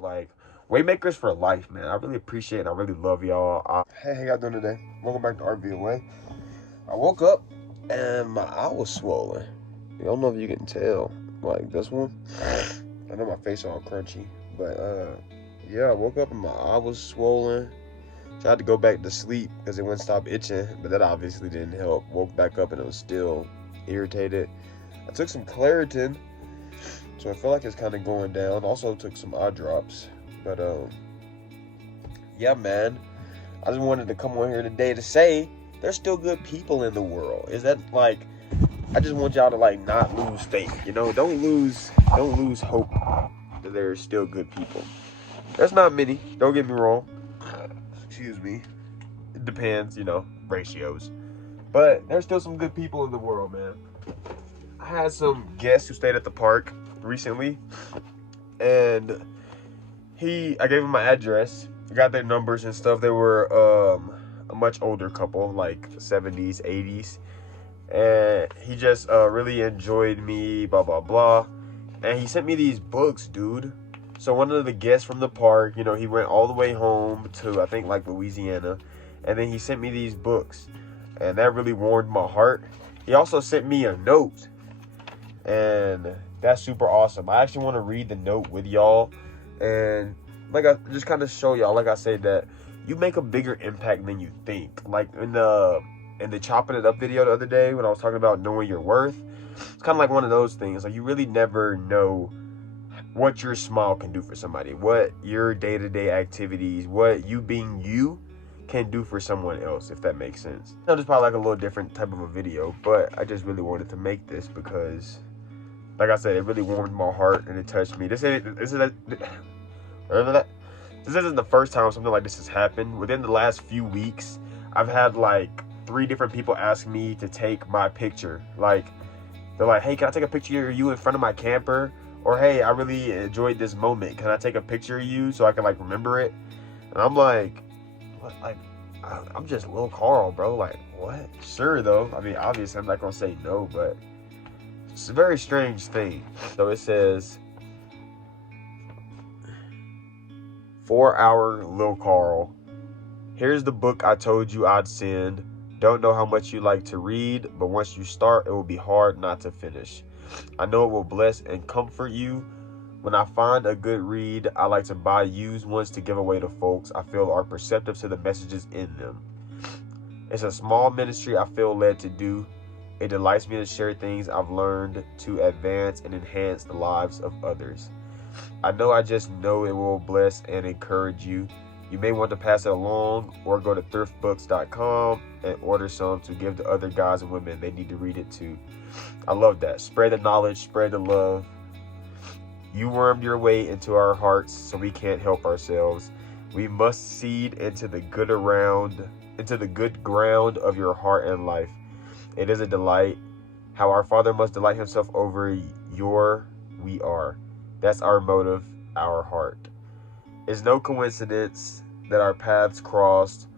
know, like, Waymakers for life, man. I really appreciate it. I really love y'all. Hey, how y'all doing today? Welcome back to RVOA. I woke up and my eye was swollen. I don't know if you can tell, like this one. I know my face all crunchy, but yeah, I woke up and my eye was swollen. Tried to go back to sleep because it wouldn't stop itching, but that obviously didn't help. Woke back up and it was still irritated. I took some Claritin, so I feel like it's kind of going down. Also took some eye drops, but yeah, man. I just wanted to come on here today to say there's still good people in the world. Is that like? I just want y'all to like not lose faith. You know, don't lose hope that there's still good people. There's not many. Don't get me wrong. Excuse me. It depends, you know, ratios. But there's still some good people in the world, man. I had some guests who stayed at the park recently, and I gave him my address. I got their numbers and stuff. They were a much older couple, like 70s, 80s. And he just really enjoyed me, blah, blah, blah. And he sent me these books, dude. So one of the guests from the park, you know, he went all the way home to, I think, like, Louisiana. And then he sent me these books. And that really warmed my heart. He also sent me a note. And that's super awesome. I actually want to read the note with y'all. And, like, I just kind of show y'all, like I said, that you make a bigger impact than you think. Like, in the chopping it up video the other day when I was talking about knowing your worth, it's kind of like one of those things. Like, you really never know what your smile can do for somebody, what your day-to-day activities, what you being you can do for someone else, if that makes sense. Now, this is probably like a little different type of a video, but I just really wanted to make this because, like I said, it really warmed my heart and it touched me. This isn't the first time something like this has happened. Within the last few weeks, I've had like 3 different people ask me to take my picture. Like, they're like, hey, can I take a picture of you in front of my camper? Or, hey, I really enjoyed this moment. Can I take a picture of you so I can, like, remember it? And I'm like, what? Like, I'm just Lil Carl, bro. Like, what? Sure, though. I mean, obviously, I'm not going to say no, but it's a very strange thing. So it says, 4-hour Lil Carl. Here's the book I told you I'd send. Don't know how much you like to read, but once you start, it will be hard not to finish. I know it will bless and comfort you. When I find a good read, I like to buy used ones to give away to folks I feel are perceptive to the messages in them. It's a small ministry I feel led to do. It delights me to share things I've learned to advance and enhance the lives of others. I just know it will bless and encourage you. You may want to pass it along or go to thriftbooks.com and order some to give to other guys and women. They need to read it too. I love that. Spread the knowledge, spread the love. You wormed your way into our hearts, so we can't help ourselves. We must seed into the good ground of your heart and life. It is a delight. How our Father must delight himself over we are. That's our motive, our heart. It's no coincidence that our paths crossed.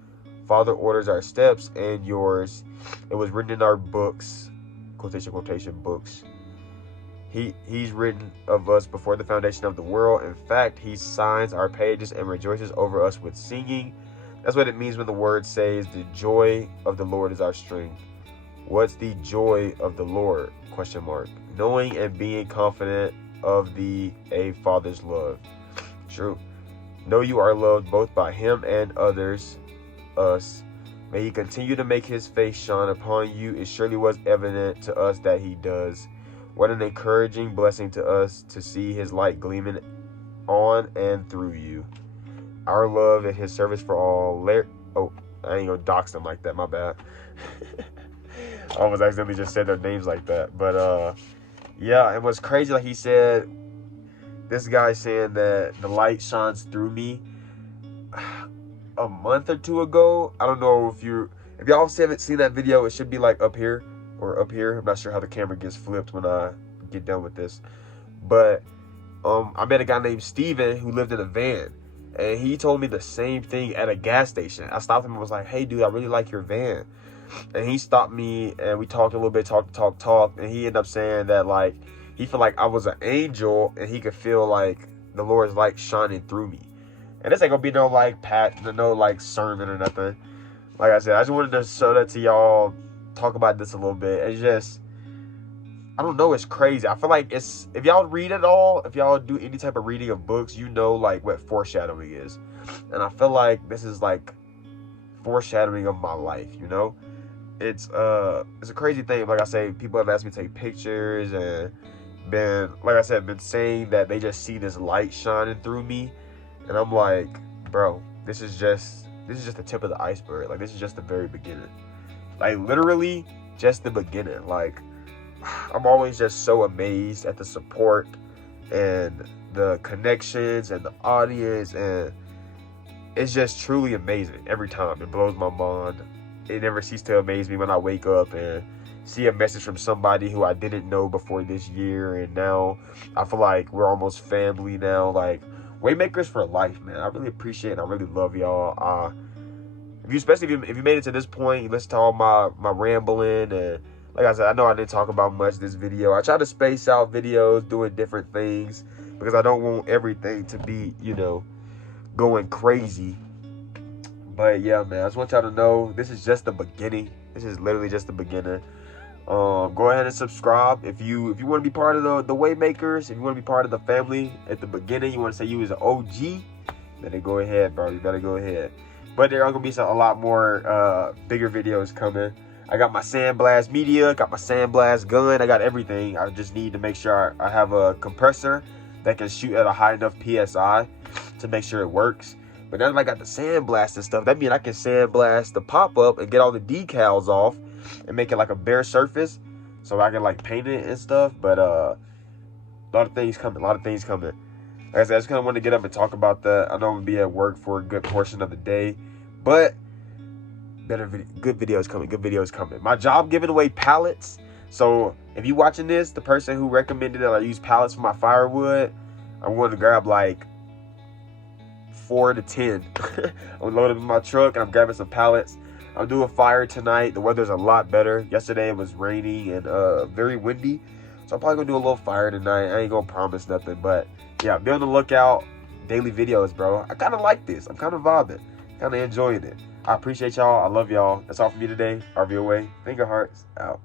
Father orders our steps and yours. It was written in our books, quotation, books. He's written of us before the foundation of the world. In fact, he signs our pages and rejoices over us with singing. That's what it means when the word says, the joy of the Lord is our strength. What's the joy of the Lord? ? Knowing and being confident of a Father's love. True. Know you are loved both by him and others, us. May he continue to make his face shine upon you. It surely was evident to us that he does. What an encouraging blessing to us to see his light gleaming on and through you. Our love and his service for all. I ain't gonna dox them like that, my bad. I almost accidentally just said their names like that. But yeah, it was crazy. Like he said, this guy saying that the light shines through me a month or 2 ago. I don't know if y'all haven't seen that video, it should be like up here or up here. I'm not sure how the camera gets flipped when I get done with this. But I met a guy named Steven who lived in a van. And he told me the same thing at a gas station. I stopped him and was like, hey, dude, I really like your van. And he stopped me and we talked a little bit, talked. And he ended up saying that, like, he felt like I was an angel and he could feel like the Lord's light shining through me. And this ain't gonna be no like no like sermon or nothing. Like I said, I just wanted to show that to y'all, talk about this a little bit. It's just, I don't know, it's crazy. I feel like it's, if y'all read it all, if y'all do any type of reading of books, you know like what foreshadowing is. And I feel like this is like foreshadowing of my life, you know? It's a crazy thing. Like I say, people have asked me to take pictures and been saying that they just see this light shining through me. And I'm like, bro, this is just the tip of the iceberg. Like, this is just the very beginning. Like, literally just the beginning. Like, I'm always just so amazed at the support and the connections and the audience, and it's just truly amazing every time. It blows my mind. It never ceases to amaze me when I wake up and see a message from somebody who I didn't know before this year, and now I feel like we're almost family now. Like, Waymakers for life, man. I really appreciate it. I really love y'all. Especially if you made it to this point, you listen to all my rambling, and like I said, I know I didn't talk about much this video. I try to space out videos doing different things because I don't want everything to be, you know, going crazy. But yeah, man, I just want y'all to know this is just the beginning. This is literally just the beginning. Go ahead and subscribe if you want to be part of the Waymakers. If you want to be part of the family at the beginning, you want to say you was an OG, you better go ahead, bro. You better go ahead. But there are gonna be a lot more bigger videos coming. I got my sandblast media, got my sandblast gun, I got everything. I just need to make sure I have a compressor that can shoot at a high enough PSI to make sure it works. But now that I got the sandblast and stuff, that means I can sandblast the pop-up and get all the decals off and make it like a bare surface so I can like paint it and stuff. But a lot of things coming. Like I said, I just kind of wanted to get up and talk about that. I know I'm gonna be at work for a good portion of the day, but good videos coming. My job giving away pallets. So if you watching this, the person who recommended that I use pallets for my firewood, I'm going to grab like 4 to 10. I'm loading in my truck and I'm grabbing some pallets. I'm doing fire tonight. The weather's a lot better. Yesterday it was raining and very windy, so I'm probably gonna do a little fire tonight. I ain't gonna promise nothing, but yeah, be on the lookout. Daily videos, bro. I kind of like this. I'm kind of vibing, kind of enjoying it. I appreciate y'all. I love y'all. That's all for me today. RVOA. Finger hearts out.